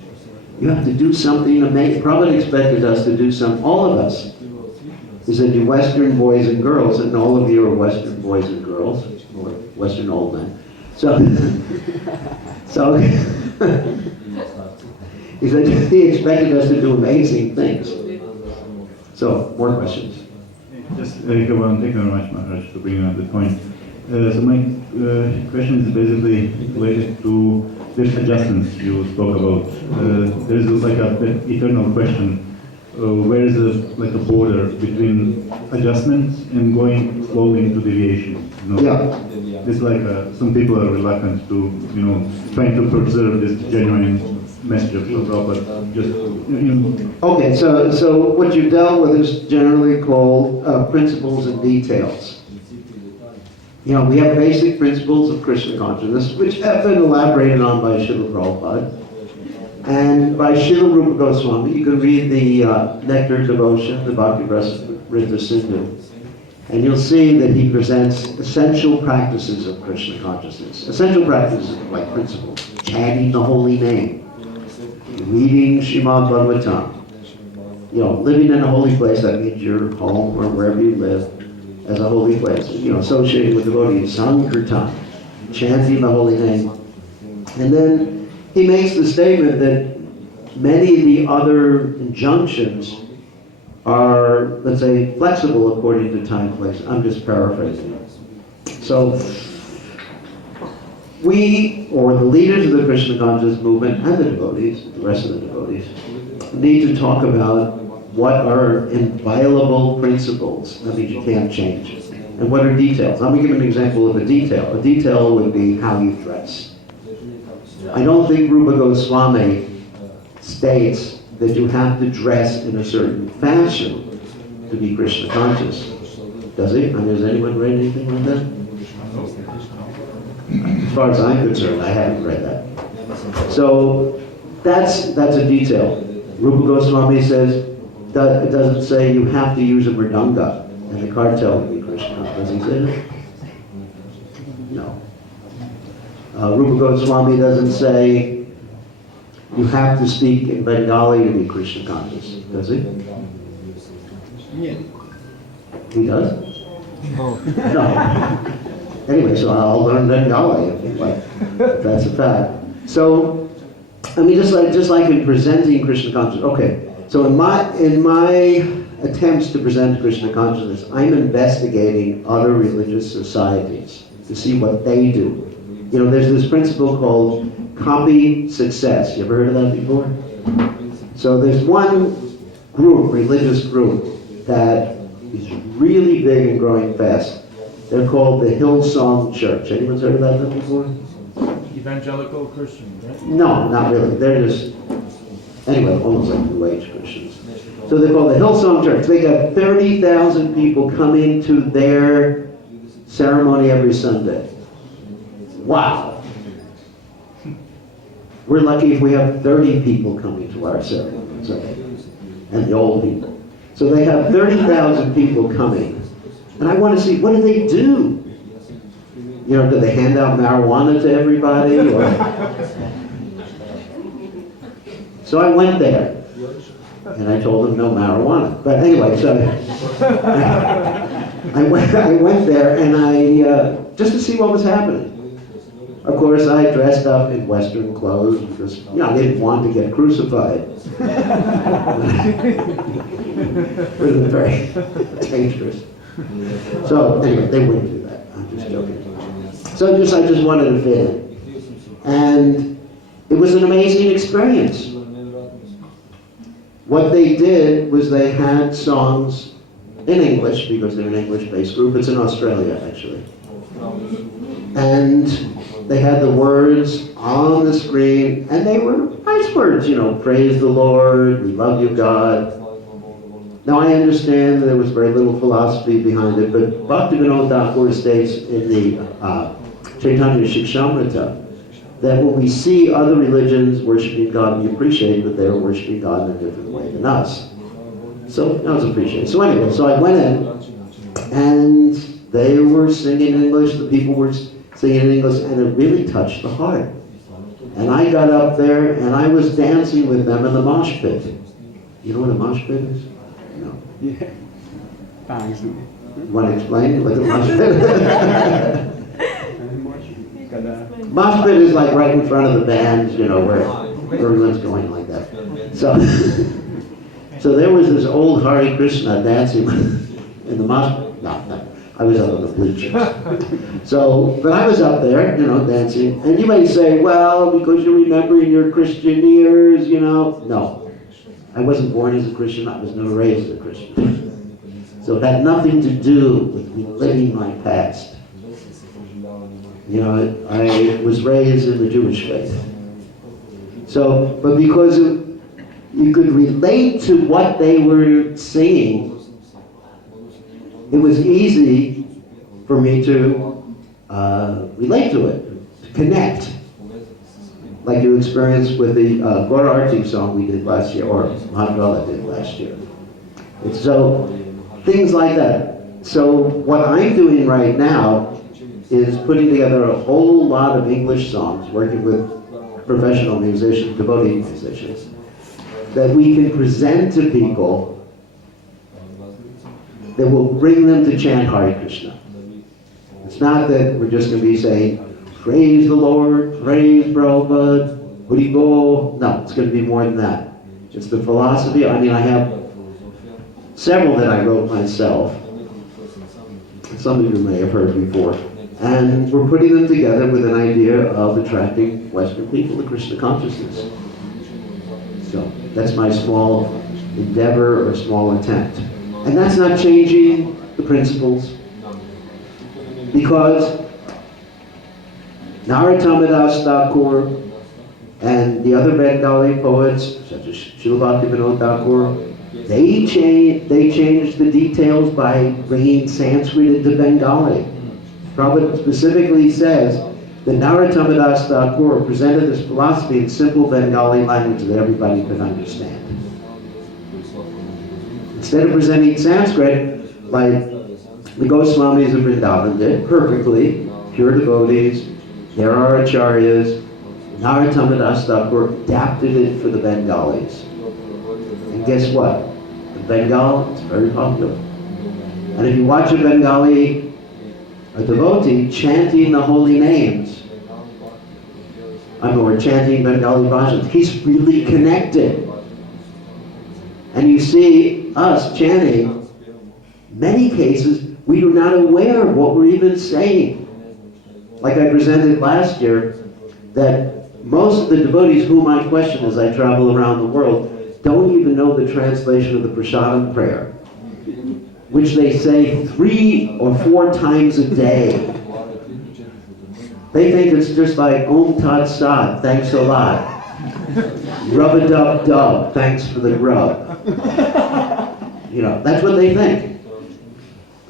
You have to do something amazing. Prabhupada expected us to do something, all of us. He said, you Western boys and girls, and all of you are Western boys and girls, or Western old men. So he said he expected us to do amazing things. So, more questions? Just thank you very much, Maharaj, for bringing up the point. So my question is basically related to these adjustments you spoke about. There is like an eternal question. Where is a border between adjustments and going slowly into deviation? Yeah. It's like some people are reluctant to, trying to preserve this genuine message of Prabhupada. Just, Okay, so what you dealt with is generally called principles and details. We have basic principles of Krishna consciousness, which have been elaborated on by Srila Prabhupada. And by Srila Rupa Goswami, you can read the Nectar Devotion, the Bhakti Rasa Sindhu, and you'll see that he presents essential practices of Krishna consciousness. Essential practices like principles: chanting the holy name, reading Srimad Bhagavatam, living in a holy place. That means your home or wherever you live as a holy place. Associated with devotees, Sankirtan, chanting the holy name, and then he makes the statement that many of the other injunctions are, let's say, flexible according to time and place. I'm just paraphrasing. So we, or the leaders of the Krishna consciousness movement and the devotees, the rest of the devotees, need to talk about what are inviolable principles. That means you can't change. And what are details? Let me give an example of a detail. A detail would be how you dress. I don't think Rupa Goswami states that you have to dress in a certain fashion to be Krishna conscious. Does he? I mean, has anyone read anything like that? As far as I'm concerned, I haven't read that. So that's a detail. Rupa Goswami says, it doesn't say you have to use a mridanga and the cartel to be Krishna. Does he say that? No. Rupa Goswami doesn't say you have to speak in Bengali to be Krishna conscious. Does he? He does? No. Anyway, so I'll learn Bengali if that's a fact. So, I mean, just like in presenting Krishna consciousness. Okay, so in my attempts to present Krishna consciousness, I'm investigating other religious societies to see what they do. You know, there's this principle called copy success. You ever heard of that before? So there's one group, religious group, that is really big and growing fast. They're called the Hillsong Church. Anyone's heard of that before? Evangelical Christian, right? No, not really. They're just, anyway, almost like New Age Christians. So they're called the Hillsong Church. They got 30,000 people coming to their ceremony every Sunday. Wow. We're lucky if we have 30 people coming to our ceremony, and the old people. So they have 30,000 people coming. And I want to see, what do they do? You know, do they hand out marijuana to everybody? Or... So I went there, and I told them no marijuana. But anyway, so I went there, and just to see what was happening. Of course, I dressed up in Western clothes because, you know, I didn't want to get crucified. It was very dangerous. So anyway, they wouldn't do that. I'm just joking. So I just wanted to fit in. And it was an amazing experience. What they did was they had songs in English, because they're an English-based group. It's in Australia, actually. And they had the words on the screen, and they were nice words, you know, praise the Lord, we love you, God. Now I understand that there was very little philosophy behind it, but Bhaktivinoda Thakur states in the Chaitanya Shikshamrita that when we see other religions worshiping God, we appreciate that they are worshiping God in a different way than us. So that was appreciated. So anyway, so I went in, and they were singing in English, the people were singing in English, and it really touched the heart. And I got up there, and I was dancing with them in the mosh pit. You know what a mosh pit is? No. Yeah. Thanks. You want to explain what a mosh pit is? Mosh pit is like right in front of the band, you know, where everyone's going like that. So there was this old Hare Krishna dancing in the mosh pit. No, I was up on the bleachers. So, but I was up there, you know, dancing. And you may say, well, because you're remembering your Christian years, you know. No. I wasn't born as a Christian. I was never raised as a Christian. So it had nothing to do with reliving my past. You know, I was raised in the Jewish faith. So, but because you could relate to what they were singing, it was easy for me to relate to it, to connect. Like you experienced with the Gora Arti song we did last year, or Madhvala did last year. And so, things like that. So what I'm doing right now is putting together a whole lot of English songs, working with professional musicians, devotee musicians, that we can present to people that will bring them to chant Hare Krishna. It's not that we're just going to be saying, praise the Lord, praise Prabhupada, Hari Bol. No, it's going to be more than that. It's the philosophy. I mean, I have several that I wrote myself. Some of you may have heard before. And we're putting them together with an idea of attracting Western people to Krishna consciousness. So that's my small endeavor or small attempt. And that's not changing the principles. Because Narottam Das Thakur and the other Bengali poets, such as Srila Bhaktivinoda Thakur, they changed the details by bringing Sanskrit into Bengali. Prabhupada specifically says that Narottam Das Thakur presented this philosophy in simple Bengali language that everybody could understand. Instead of presenting Sanskrit like the Goswamis of Vrindavan did, perfectly, pure devotees, there are acharyas, Narottam Das Thakur adapted it for the Bengalis. And guess what? In Bengal, it's very popular. And if you watch a Bengali, a devotee chanting the holy names, or chanting Bengali bhajans, he's really connected. And you see us chanting, many cases, we are not aware of what we're even saying. Like I presented last year, that most of the devotees whom I question as I travel around the world don't even know the translation of the prasadam prayer, which they say 3 or 4 times a day. They think it's just like Om Tat Sat, thanks a lot. Rub-a-dub-dub, thanks for the grub. You know, that's what they think.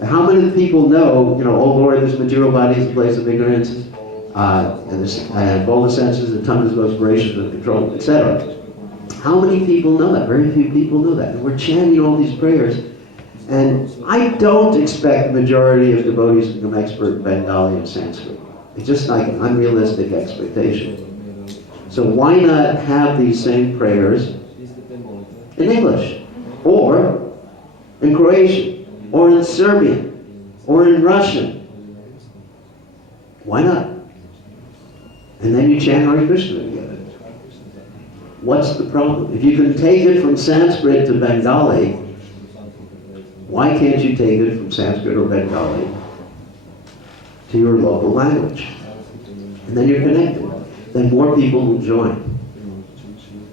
How many people know, oh Lord, this material body is a place of ignorance, and all the senses, the tongue is of inspiration and control, etc. How many people know that? Very few people know that. And we're chanting all these prayers. And I don't expect the majority of devotees to become expert in Bengali and Sanskrit. It's just like an unrealistic expectation. So why not have these same prayers in English, or in Croatian, or in Serbian, or in Russian? Why not? And then you chant Hare Krishna together. What's the problem? If you can take it from Sanskrit to Bengali, why can't you take it from Sanskrit or Bengali to your local language? And then you're connected. Then more people will join.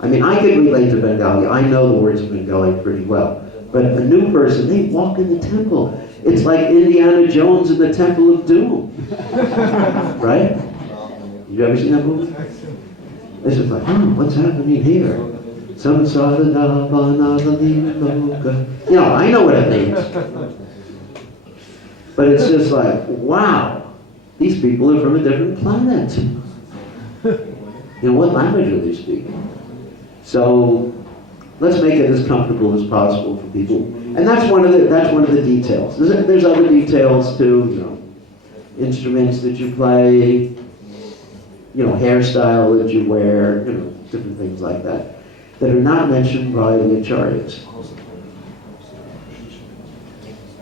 I mean, I can relate to Bengali. I know the words of Bengali pretty well. But a new person, they walk in the temple. It's like Indiana Jones in the Temple of Doom. Right? You ever seen that movie? It's just like, what's happening here? You know, I know what it means. But it's just like, wow, these people are from a different planet. You know, what language are they speaking? So let's make it as comfortable as possible for people. And that's one of the details. There's other details too, instruments that you play, hairstyle that you wear, different things like that are not mentioned by the acharyas.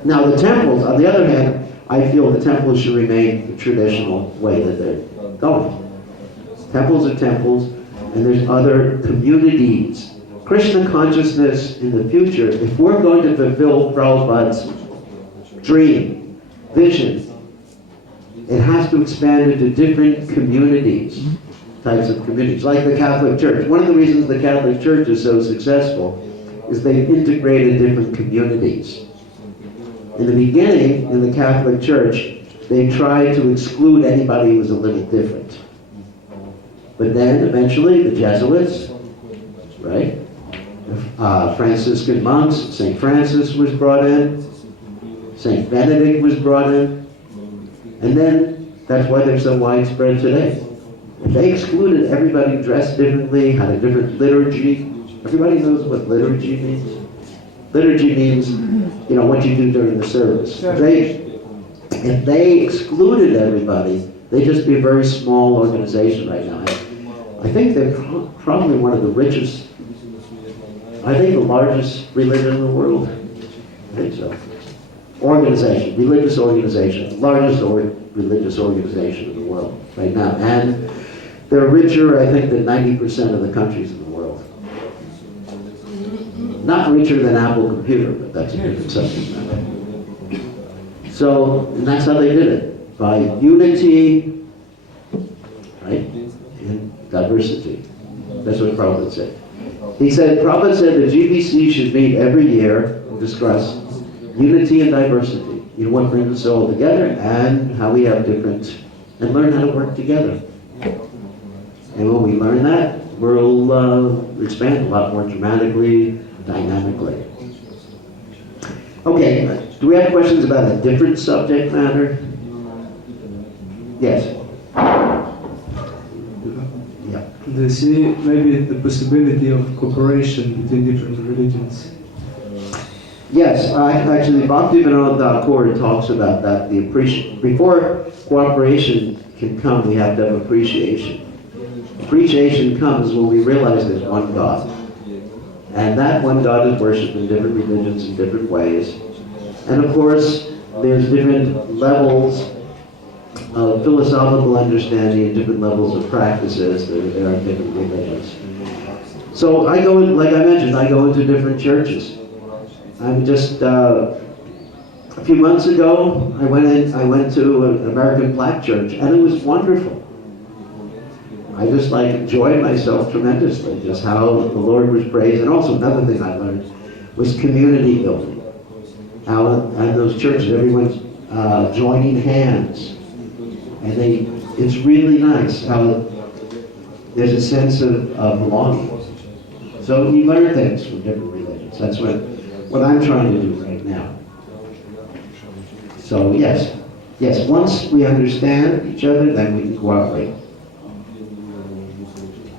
Now the temples, on the other hand, I feel the temples should remain the traditional way that they're going. Temples are temples, and there's other communities. Krishna consciousness in the future, if we're going to fulfill Prabhupada's dream, vision, it has to expand into different communities, types of communities, like the Catholic Church. One of the reasons the Catholic Church is so successful is they've integrated different communities. In the beginning, in the Catholic Church, they tried to exclude anybody who was a little different. But then, eventually, the Jesuits, right? Franciscan monks, St. Francis was brought in, St. Benedict was brought in, and then that's why they're so widespread today. They excluded everybody dressed differently, had a different liturgy. Everybody knows what liturgy means? Liturgy means, what you do during the service. If they excluded everybody, they'd just be a very small organization right now. I think they're probably one of the richest, I think the largest religion in the world. I think so. Organization, religious organization, largest religious organization in the world right now. And they're richer, I think, than 90% of the countries in the world. Not richer than Apple Computer, but that's a different subject matter. So, and that's how they did it. by unity, right, and diversity. That's what Prabhupada said. He said, Prabhupada said the GBC should meet every year and discuss unity and diversity. You know, what brings us all together and how we have different, and learn how to work together. And when we learn that, we'll expand a lot more dramatically, dynamically. Okay, do we have questions about a different subject matter? Yes. Yeah. Do you see maybe the possibility of cooperation between different religions? Yes, actually, Bhaktivinoda Thakur talks about that. Before cooperation can come, we have to have appreciation. Appreciation comes when we realize there's one God. And that one God is worshipped in different religions in different ways. And of course, there's different levels of philosophical understanding and different levels of practices that there are in different religions. So I go, like I mentioned, I go into different churches. I'm just, a few months ago, I went to an American Black church, and it was wonderful. I just enjoyed myself tremendously, just how the Lord was praised. And also another thing I learned was community building. How in those churches, everyone's joining hands. And it's really nice how there's a sense of belonging. So you learn things from different religions. That's what I'm trying to do right now. So yes, once we understand each other, then we can cooperate.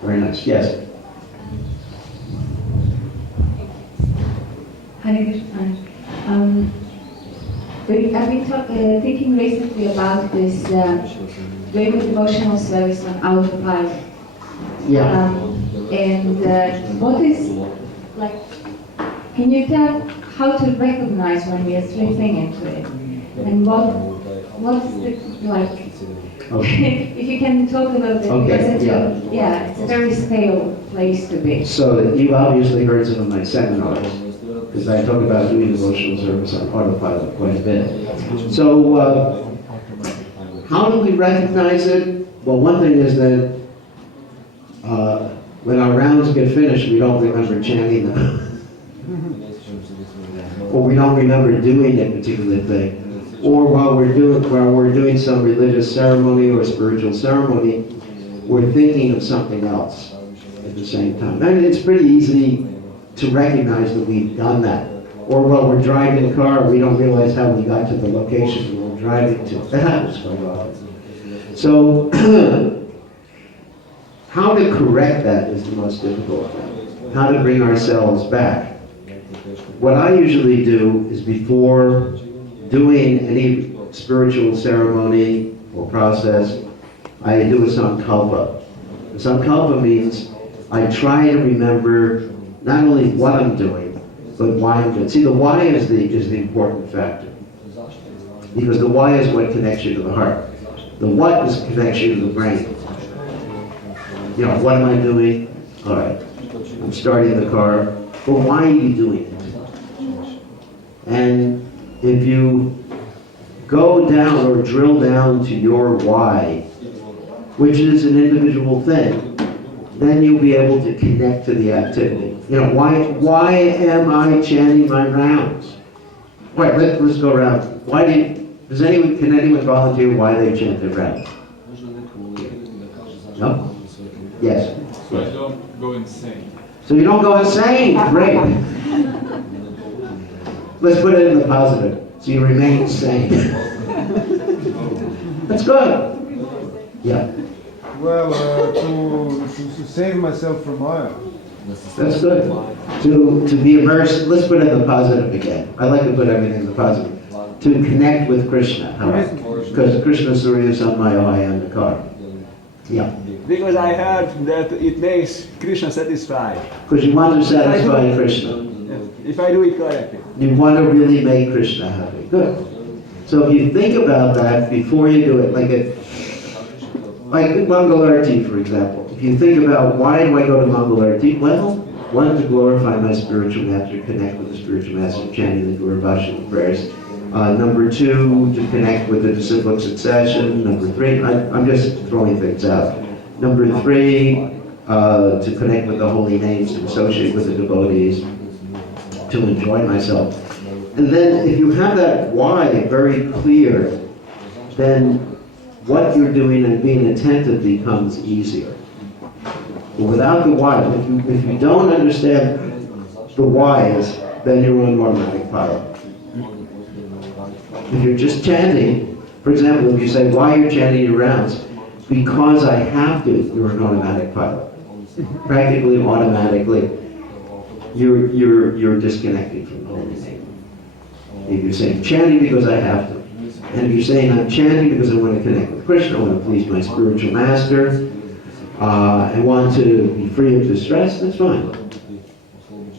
Very nice, yes. Hare Krishna. I've been thinking recently about this doing the devotional service on autopilot. Yeah. What is, can you tell how to recognize when we are slipping into it? And what's the, Okay. if you can talk a little bit, Okay, because it's a very stale place to be. So you've obviously heard some of my seminars, because I talk about doing devotional service on autopilot quite a bit. So how do we recognize it? Well, one thing is that when our rounds get finished, we don't remember chanting them. Or we don't remember doing a particular thing. Or while we're doing some religious ceremony or spiritual ceremony, we're thinking of something else at the same time. And it's pretty easy to recognize that we've done that. Or while we're driving the car, we don't realize how we got to the location we were driving to. That happens quite often. So, how to correct that is the most difficult thing. How to bring ourselves back. What I usually do is before doing any spiritual ceremony or process, I do a sankalpa. A sankalpa means I try to remember not only what I'm doing, but why I'm doing it. See, the why is the important factor. Because the why is what connects you to the heart. The what is connection to the brain. You know, what am I doing? All right, I'm starting the car, but why are you doing it? And if you go down or drill down to your why, which is an individual thing, then you'll be able to connect to the activity. You know, why am I chanting my rounds? Right, let's go around. Can anyone volunteer why they chant their rounds? No? Yes. So I don't go insane. So you don't go insane? Great. Let's put it in the positive. So you remain sane. That's good. Yeah. Well, to save myself from Maya. That's good. To be immersed, let's put it in the positive again. I like to put everything in the positive. To connect with Krishna. Because Krishna Surya Samaya I am the car. Yeah. Because I heard that it makes Krishna satisfied. Because you want to satisfy Krishna. If I do it correctly. You want to really make Krishna happy. Good. So if you think about that before you do it, like Mangal Arati, for example. If you think about why do I go to Mangal Arati? Well, one, to glorify my spiritual master, connect with the spiritual master, chanting the Guru Vaishnava prayers. Number 2, to connect with the disciplic succession. Number 3, I'm just throwing things out. Number 3, to connect with the holy names, to associate with the devotees, to enjoy myself. And then if you have that why very clear, then what you're doing and being attentive becomes easier. But without the why, if you don't understand the whys, then you're on automatic pilot. If you're just chanting, for example, if you say, why you're chanting your rounds? Because I have to, you're an automatic pilot. Practically automatically, you're disconnected from the holy name. If you're saying chanting because I have to, and if you're saying I'm chanting because I want to connect with Krishna, I want to please my spiritual master, I want to be free of distress, that's fine.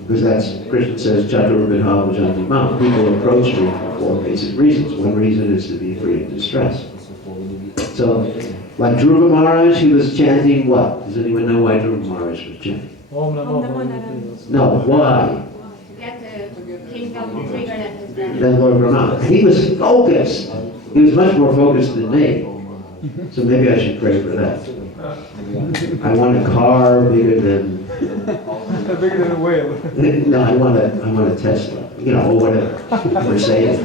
Because that's, Krishna says, Chaturvidha Bhajanti Mam. People approach me for 4 basic reasons. One reason is to be free of distress. So, like Dhruva Maharaj, he was chanting what? Does anyone know why Dhruva Maharaj was chanting? No, why? Get the kingdom triggered at his death. Then Lord Brahma. He was focused. He was much more focused than me. So maybe I should pray for that. I want a car bigger than... Bigger than a whale. No, I want a Tesla. You know, or whatever. Mercedes.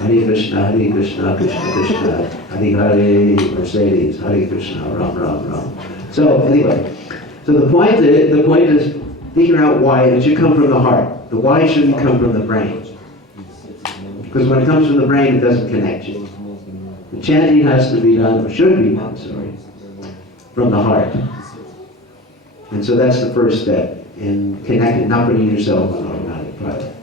Hare Krishna, Krishna Krishna, Hare Hare, Mercedes, Hare Krishna, Ram Ram Ram. So anyway, so the point is figure out why it should come from the heart. The why shouldn't come from the brain. Because when it comes from the brain, it doesn't connect you. The chanting has to be done, or should be done, sorry, from the heart. And so that's the first step in connecting, not putting yourself on automatic pilot.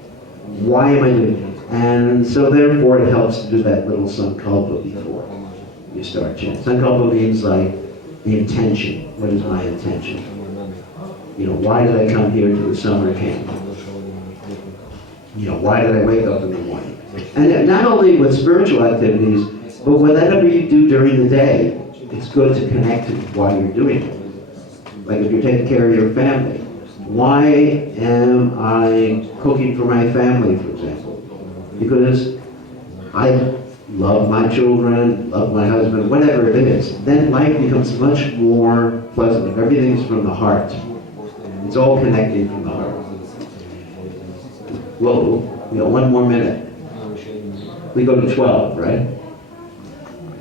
Why am I doing it? And so therefore it helps to do that little sankalpa before you start chanting. Sankalpa means like the intention. What is my intention? You know, why did I come here to the summer camp? You know, why did I wake up in the morning? And not only with spiritual activities, but whatever you do during the day, it's good to connect to why you're doing it. Like if you're taking care of your family. Why am I cooking for my family, for example? Because I love my children, love my husband, whatever it is. Then life becomes much more pleasant. If everything's from the heart. It's all connecting from the heart. Whoa, we got 1 more minute. We go to 12, right?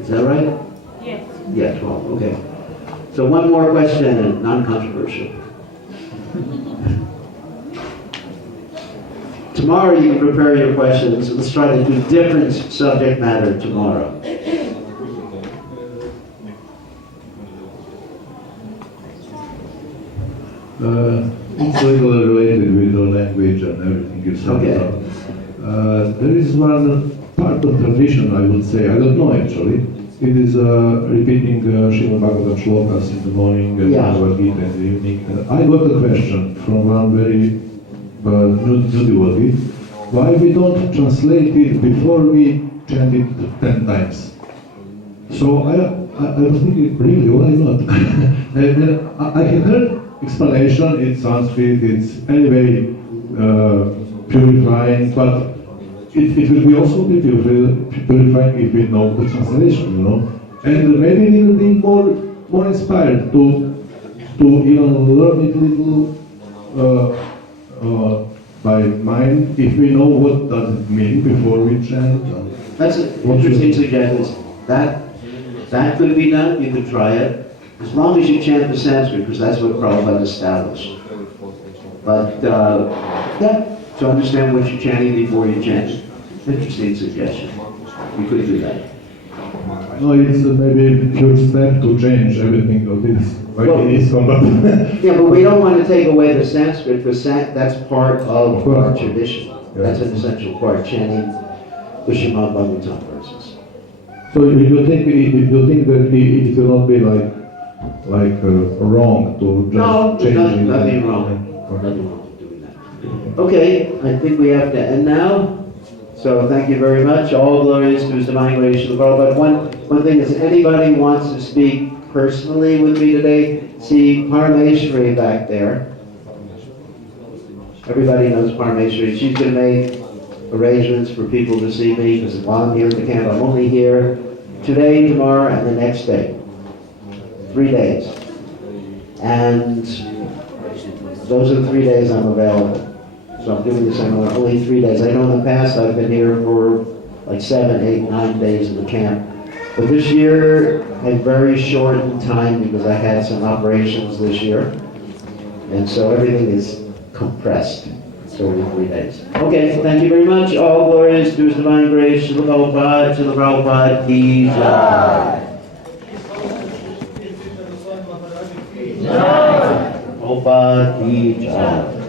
Is that right? Yes. Yeah, 12, okay. So 1 more question, non-controversial. Tomorrow you can prepare your questions. Let's try to do different subject matter tomorrow. It's regularly related with the language and everything you said. Okay. There is one part of tradition, I would say, I don't know actually. It is repeating Srimad Bhagavatam shlokas in the morning and Bhagavad Gita in the evening. I got a question from one very new devotee. Why we don't translate it before we chant it 10 times? So I was thinking, really, why not? and I have heard explanation in Sanskrit, it's anyway purifying, but it will be also be purifying if we know the translation, you know. And maybe we will be more inspired to even learn it a little by mind if we know what does it mean before we chant. That's an interesting suggestion. That could be done, you could try it. As long as you chant the Sanskrit, because that's what Prabhupada established. But, yeah, to understand what you're chanting before you chant. Interesting suggestion. You could do that. No, it's maybe a pure step to change everything of this, like Well, it is, but... Yeah, but we don't want to take away the Sanskrit, because that's part of our tradition. That's an essential part, chanting the Srimad Bhagavatam verses. So you think that it will not be like wrong to just change it? No, nothing wrong. Nothing wrong with doing that. Okay, I think we have to end now. So thank you very much. All glories to His divine grace of the world. But one thing is, anybody wants to speak personally with me today, see Parameshwari back there. Everybody knows Parameshwari. She's going to make a arrangements for people to see me, because while I'm here at the camp, I'm only here today, tomorrow, and the next day. 3 days. And those are the 3 days I'm available. So I'm giving you some only 3 days. I know in the past I've been here for like 7, 8, 9 days in the camp. But this year had very shortened time because I had some operations this year. And so everything is compressed. So only 3 days. Okay, thank you very much. All glories to His divine grace. Srila Prabhupada, Srila Prabhupada, ki jai. Prabhupada, ki jai.